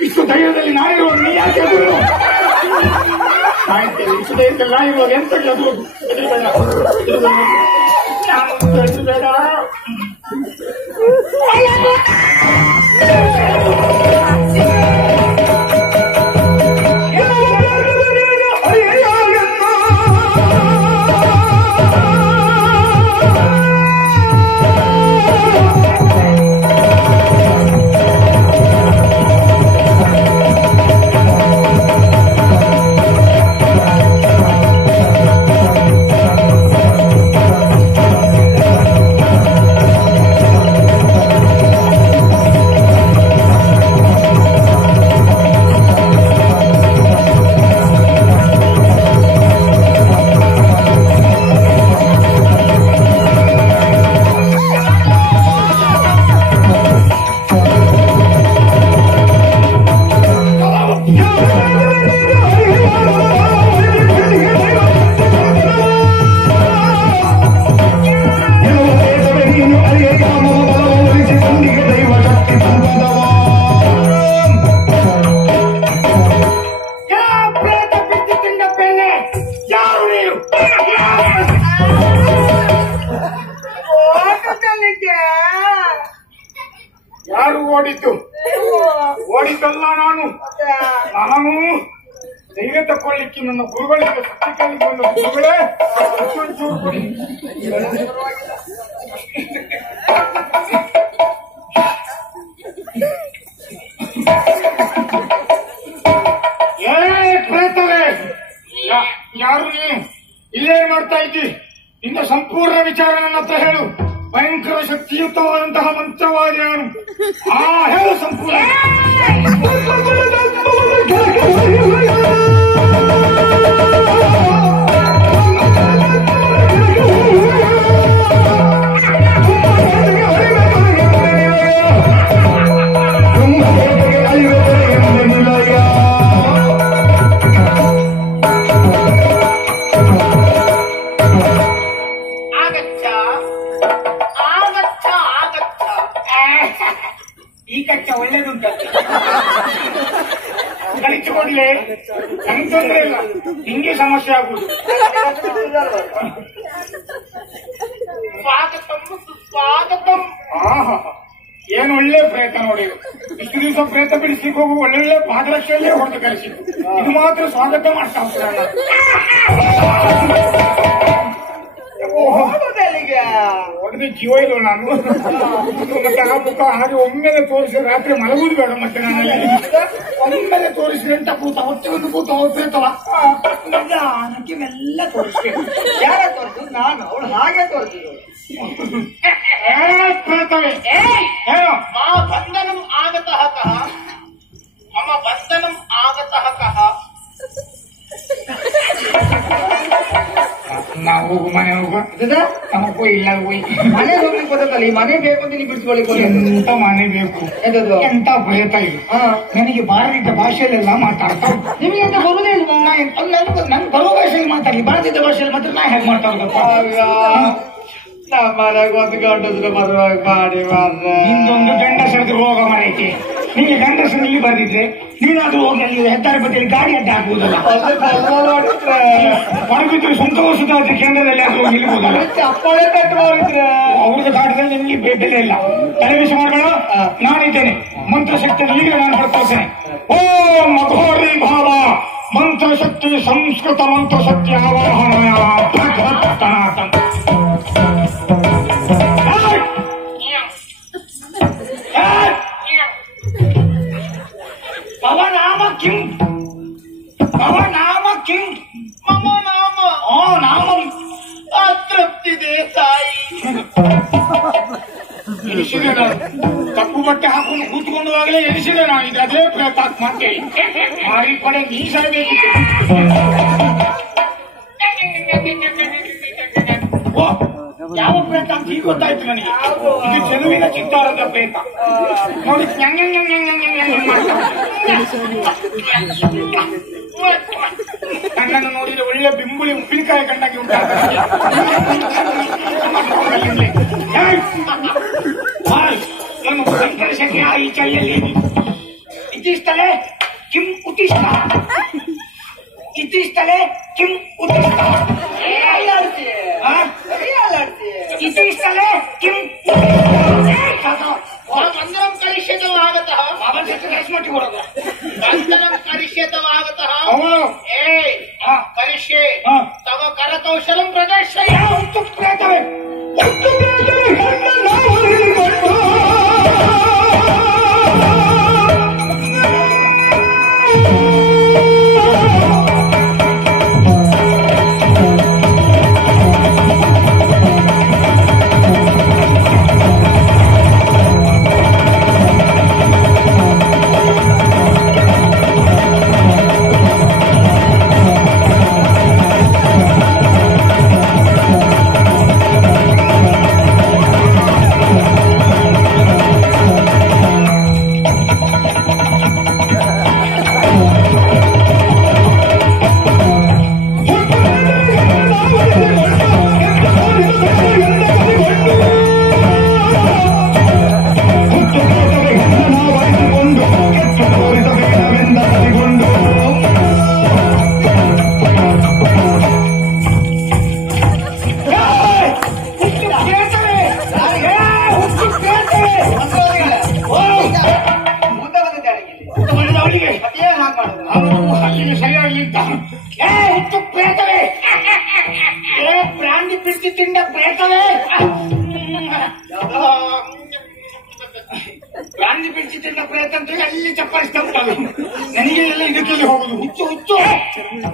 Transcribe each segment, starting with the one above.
ಇಷ್ಟು ಧೈರ್ಯದಲ್ಲಿ ನಾನಿರುವ ನೀ ಯಾಕೆ ಎದುರು ಆಯ್ತು ಇಷ್ಟು ಧೈರ್ಯದಲ್ಲಿ ನಾನಿರುವಾಗ ಎಂತ ಬೇಡ ಯಾರು ಓಡಿದ್ದು ಓಡಿದ್ದಲ್ಲ ನಾನು ಧೈರ್ಯ ತಕೊಳ್ಳಿಕ್ಕೆ ನನ್ನ ಗುರುಗಳಿಗೆ ಶಕ್ತಿ ಕಲಿಕೊಂಡು ಗುರುಗಳೇ ಒಂಚೂರು ಕೊಡಿ ಪ್ರೇತವೇ ಯಾರು ನೀ ಇಲ್ಲೇನ್ ಮಾಡ್ತಾ ಇದ್ದಿ ನಿನ್ನ ಸಂಪೂರ್ಣ ವಿಚಾರ ನನ್ನ ಹತ್ರ ಹೇಳು ಭಯಂಕರ ಶಕ್ತಿಯುತವಾದಂತಹ ಮಂತ್ರವಾದಿ ನಾನು ಹೇಳು ಸಂಪೂರ್ಣ ಈ ಕಚ್ಚ ಒಳ್ಳೇದುಂಟಲ್ಲ ಕಳಿಸಿಕೊಡ್ಲಿ ನಂಗೆ ತೊಂದರೆ ಇಲ್ಲ ನಿಂಗೆ ಸಮಸ್ಯೆ ಆಗುದು ಸ್ವಾಗತಂ ಏನು ಒಳ್ಳೆ ಪ್ರಯತ್ನ ನೋಡಿ ಇಷ್ಟು ದಿವಸ ಪ್ರೇತ ಬಿಡಿಸ್ಲಿಕ್ಕೆ ಹೋಗು ಒಳ್ಳೊಳ್ಳೆ ಪಾದರಕ್ಷೆಯಲ್ಲೇ ಹೊಡೆದು ಕಳಿಸಿ ಇದು ಮಾತ್ರ ಸ್ವಾಗತ ಮಾಡ್ತಾ ಹೋಗ್ತಾನೆ ಹೋಗೋದಲ್ಲಿಗೆ ಹೊಡೆದು ಜೀವ ಇಲ್ಲ ನಾನು ಮತ್ತೆ ಆ ಮುಖ ಹಾಗೆ ಒಮ್ಮೆಲೆ ತೋರಿಸಿ ರಾತ್ರಿ ಮಲಗುದು ಬೇಡ ಮತ್ತೆ ನಾನು ಒಮ್ಮೆಲೆ ತೋರಿಸಿದ್ರೆ ಅಂತ ಕೂತ ಹೊಟ್ಟೆಗೊಂದು ಕೂತ ಹೋಗ್ತಿರ್ತವ ನಿಧಾನಕ್ಕೆ ಮೆಲ್ಲ ತೋರಿಸ್ಬೇಕು. ಯಾರ ತೋರಿಸಿದ್ರು? ನಾನು. ಅವಳು ಹಾಗೆ ತೋರಿಸಿದ್ರು. ಪ್ರೇತವೇ ಮಾ ಬಂಧನಂ ಆಗತಃ ಕಃ ಮಮ ಬಂಧನಂ ಆಗತಃ ಕಃ. ನಾವು ಹೋಗು ಮನೆ ಹೋಗು ನಮಗೂ ಇಲ್ಲ ಹೋಗಿ ಮನೆಗೆ ಹೋಗ್ಲಿಕ್ಕೆ ಬರ್ತಲ್ಲ. ಈ ಮನೆ ಬೇಕು ಅಂತ ನೀವು ಬಿಡಿಸ್ಕೊಳ್ಳಿಕ್ಕೆ ಎಂತ ಮನೆ ಬೇಕು ಎಂತ ಪ್ರೇತ ಇದು. ನನಗೆ ಬಾರದಿದ್ದ ಭಾಷೆಯಲ್ಲೆಲ್ಲ ಮಾತಾಡ್ತಾ ನಿಮಗೆ ಎಂತ ಬರುವುದೇ ಇಲ್ವಾ? ನನ್ ಬರುವ ಭಾಷೆಯಲ್ಲಿ ಮಾತಾಡ್ಲಿ, ಬಾರದಿದ್ದ ಭಾಷೆಯಲ್ಲಿ ಮಾತ್ರ ನಾ ಹೇಗೆ ಮಾತಾಡ್ಬೇಕು? ಮನೆಗೆ ಒಂದು ಗಂಡಸ್ರು ಬರುವಾಗ ಮಾಡಿ ಮಾರ್ರೆ. ಇನ್ನೊಂದು ಗಂಡಸರದ್ದು ರೋಗ ಮರೈತಿ. ನಿಮಗೆ ಗಂಡಸರಲ್ಲಿ ಬರ್ದಿದ್ರೆ ನೀನಾದ್ರೂ ಹೋಗಿ ಅಲ್ಲಿ ಹೆದ್ದಾರಿ ಬದಿಯಲ್ಲಿ ಗಾಡಿ ಅಡ್ಡ ಹಾಕುವುದಲ್ಲ. ಹೊರಬಿದ್ದು ಸಂತೋಷದ ಕೇಂದ್ರದಲ್ಲಿ ಅದು ನಿಲ್ಬಹುದಲ್ಲ. ಚಪ್ಪಾಳೆ ಕಟ್ಟು ಮಾಡಿದ್ರೆ ಅವ್ರದ್ದು ಕಾಟದಲ್ಲಿ ನಿಮ್ಗೆ ಬೆಲೆ ಇಲ್ಲ. ತಲೆಬಿಸಿ ಮಾಡಬೇಡ, ನಾನಿದ್ದೇನೆ. ಮಂತ್ರಶಕ್ತಿಯಲ್ಲಿ ಈಗ ನಾನು ಬರ್ಕೋತೇನೆ. ಓಂ ಮಘೋರಿ ಭಾವ ಮಂತ್ರಶಕ್ತಿ ಸಂಸ್ಕೃತ ಮಂತ್ರಶಕ್ತಿ ಆವಾಹನ ಭಗವತ್ತನಾಥಂ. ಭವ ನಾಮ ಕಿಂ? ಭವ ನಾಮ ಕಿಂ? ಮಮ ನಾಮ ಓ ನಾಮ ಅತೃಪ್ತಿ ದೇಸಾಯಿ. ಎನಿಸಿದೆ ನಾನು. ತಪ್ಪು ಬಟ್ಟೆ ಹಾಕೊಂಡು ಕೂತ್ಕೊಂಡವಾಗಲೇ ಎನಿಸಿದೆ ನಾನು. ಇದು ಅದೇ ಪ್ರೇತಾತ್ಮ ಅಂತೇಳಿ ಮಾರಿ ಕಡೆ ನೀ ಸಾಯ್ಬೇಕಿತ್ತು. ಓ ಯಾವ ಪ್ರೇತ ಅಂತ ಈಗ ಗೊತ್ತಾಯ್ತು ನನಗೆ. ಇದು ಚೆಲುವಿನ ಚಿತ್ತಾರದ ಪ್ರೇತ. ನೋಡಿ ನನ್ನನ್ನು ನೋಡಿದ್ರೆ ಒಳ್ಳೆ ಬಿಂಬುಳಿ ಉಪ್ಪಿನಕಾಯಿ ಕಂಡಾಗಿ ಉಂಟಾಗ್ತದೆ. ಸಂಕರ್ಷಕ್ಕೆ ಈ ಚಳಿಯಲ್ಲಿ ಇತಿಸ್ತಲೆ ಕಿಂ ಉತಿಷ್ಠ, ಇತಿಸ್ತಲೆ ಕಿಂ ಉತಿಷ್ಠ, ಇತಿಸ್ತಲೆ ಕಿಂ ಬಂಧನಂ ಕರಿಷ್ಯತವಾಗತಃ ಮಟ್ಟಿ ಕೊಡೋದು. ಬಂಧನಂ ಕರಿಷ್ಯತವಾಗತಃ ಏ ಕರಿಷ್ಯೆ ತವ ಕರಕೌಶಲಂ ಪ್ರದರ್ಶಯ. ಹುಟ್ಟು ಪ್ರೇತವೇ, ಹುಟ್ಟು ಪ್ರೇತವೇ, ಅಲ್ಲಿಗೆ ಸರಿಯಾಗಿ ಹುಟ್ಟು ಪ್ರೇತವೇ, ಪ್ರಾಣಿ ಬಿಡಿಸಿ ತಿಂಡ ಪ್ರೇತವೇ, ಪ್ರಾಣಿ ಬಿಡಿಸಿ ತಿಂಡ ಪ್ರೇತ ಅಂತ ಅಲ್ಲಿ ಚಪ್ಪಾಯಿಸ್ತಾ ಉಂಟಲ್ಲ. ನನಗೆ ಎಲ್ಲ ಇದಕ್ಕೆ ಹೋಗುದು. ಹುಚ್ಚು ಹುಚ್ಚು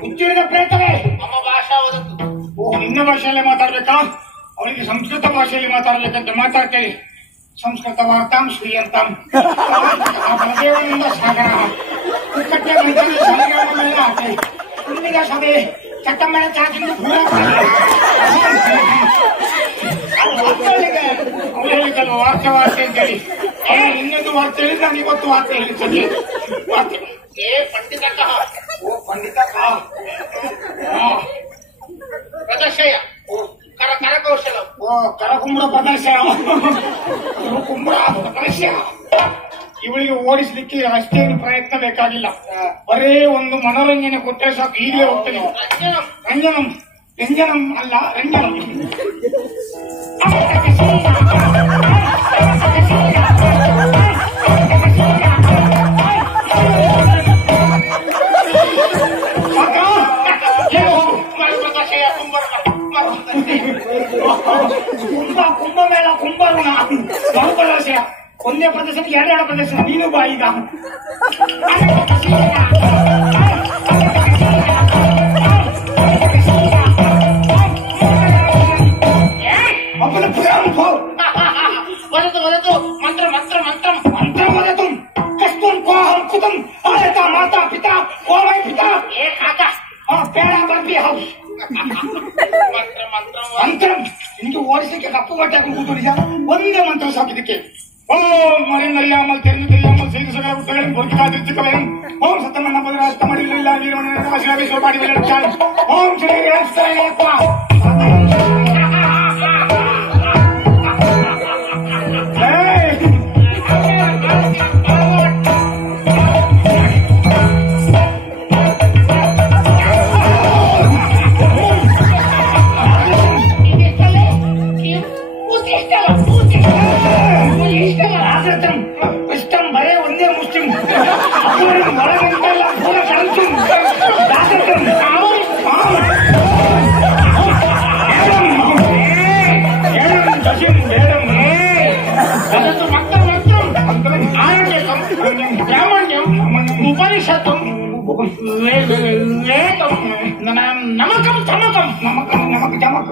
ಹುಚ್ಚಿಡಿದ ಪ್ರೇತವೇ. ನಮ್ಮ ಭಾಷಾ ವದಂತು. ಓ ನಿನ್ನ ಭಾಷೆಯಲ್ಲೇ ಮಾತಾಡ್ಬೇಕಾ? ಅವಳಿಗೆ ಸಂಸ್ಕೃತ ಭಾಷೆಯಲ್ಲಿ ಮಾತಾಡ್ಬೇಕಂತ ಮಾತಾಡ್ತೇವೆ. ಸಂಸ್ಕೃತ ವಾರ್ತಾಂ ಶ್ರೀಯಂತಾಂ ದೇವನಿಂದ ಸಾಗರ ಕಟ್ಟೆ ಸಂಗ್ರಾಮವೆಲ್ಲ ಆತೆ ಮುಂದಿನ ಸಭೆ ಚಟ್ಟಮ್ಮನ ಚಾಚಿಂದು ಪೂರ ಹೇಳಿದಲ್ವ ವಾರ್ತೆ ವಾರ್ತೆ ಅಂತೇಳಿ. ಇನ್ನೊಂದು ವಾರ್ತೆ ಹೇಳಿ ನಾನು ಇವತ್ತು ವಾರ್ತೆ ಹೇಳ್ತೇನೆ. ವಾರ್ತೆ ಏ ಪಂಡಿತ ಕಹ. ಓ ಪಂಡಿತ ಪ್ರದರ್ಶಯ ಕರಕೌಶಲ. ಓ ಕರಕುಂಬಳ ಪ್ರದರ್ಶನ, ಕುಂಬಳ ಪ್ರದರ್ಶನ. ಇವಳಿಗೆ ಓಡಿಸ್ಲಿಕ್ಕೆ ಅಷ್ಟೇನು ಪ್ರಯತ್ನ ಬೇಕಾಗಿಲ್ಲ. ಬರೇ ಒಂದು ಮನೋರಂಜನೆ ಕೊಟ್ಟರೆ ಸಾಕು, ಈಗಲೇ ಹೋಗ್ತೇನೆ. ರಂಜನಂ ವ್ಯಂಜನಂ ಅಲ್ಲ ರಂಜನಂ. ಪ್ರದರ್ಶಯ ತುಂಬ ಕುಂಭಮೇಳ ಕುಂಭರುಣ ಬಹುಪರಾಶಯ ಒಂದೇ ಪ್ರದೇಶಕ್ಕೆ ಎರಡೆರಡು ಪ್ರದೇಶ ನೀನು ಬಾ ಈಗ अपने प्रेम को वदतु वदतु मंत्र मंत्र मंत्र मंत्र वदतु कस्तुम को हम कुतुम आयता माता पिता को मैं पिता ए काका पेड़ा बर्फी हाउस मंत्र मंत्र मंत्र इंದು ಓಡಿಸಲಿಕ್ಕೆ ಕಪ್ಪು ಬಟ್ಟೆ ಹಾಕೊಂಡು ಕೂತ್ಕೊಂಡಿದ್ದ ಒಂದೇ ಮಂತ್ರ ಸಾಕಿದಕ್ಕೆ ಓಂ ಮರಿನರಿಯಾಮಲ್ ತೆರೆಯಾಮಲ್ ಸೈದು ಸಗಲ ಉತ್ತರಗಳನ್ನು ಬದುಕಾದಿರ್ತಿಕವೇನು ಓಂ ಸತ್ತಮನ್ನ ಬದರಾಸ್ತ ಮಾಡಿರಲಿಲ್ಲ ನೀರವನ ಆಶೀರ್ವಾದ ಮಾಡಿ ಬೆಳೆಯುತ್ತಾರೆ ಓಂ ಶ್ರೀ ರೇಸ್ತರಯ್ಯಪ್ಪ ಇಷ್ಟಂ ಬರೇ ಒಂದೇ ಮುಸ್ಲಿಂ ಒಳಗಂಟೆಲ್ಲ ಪೂರ ಕಳಂತು ಬ್ರಾಹ್ಮಣ್ಯಂ ಉಪನಿಷತ್ತು ನಮಕಂ ಚಮಕಂ ನಮಕ್ ಜಮಕ್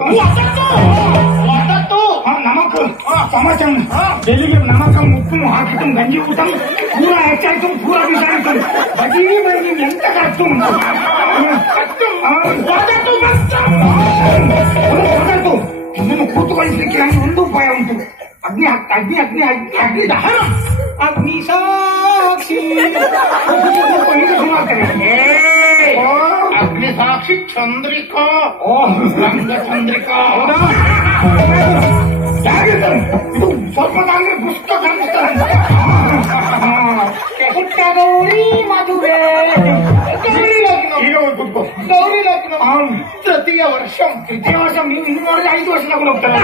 ವದತು ನಮಕ್ ಚಮಚಂ ಬೆಳಿಗ್ಗೆ ನಮಕಂ ಉಪ್ಪು ಹಾಕಿತು ಗಂಜಿ ಊಟ ಪೂರ ಹೆಚ್ಚಾಯ್ತು ಪೂರ ಬಿಸಾಯಿತು ಬಜಿ ಬಜಿ ಎಂತ ಕಟ್ಟು ಹೊರಟು ಇದನ್ನು ಕೂತುಕೊಳ್ಳಿಸಲಿಕ್ಕೆ ನನಗೆ ಒಂದು ಉಪಾಯ ಉಂಟು ಅಗ್ನಿ ಅಗ್ನಿ ಅಗ್ನಿ ಅಗ್ನಿ ದಹನ ಅಗ್ನಿ ಸಾಕ್ಷಿ ಅಗ್ನಿ ಸಾಕ್ಷಿ ಚಂದ್ರಿಕಾ ರಂಗ ಚಂದ್ರಿಕಾ ಇದು ಸ್ವಲ್ಪ ಅಂದ್ರೆ ಪುಸ್ತಕ ಕಾಣಿಸ್ತಾರೆ ಪುಟ್ಟ ಗೌರಿ ಮದುವೆ ಈಗ ಕೂತ್ಕೋ ಗೌರಿ ಲಗ್ನ ತೃತೀಯ ವರ್ಷ ನೀವು ಇನ್ನು ನೋಡಿದ್ರೆ 5 ವರ್ಷ ತಗೊಂಡು ಹೋಗ್ತಾರೆ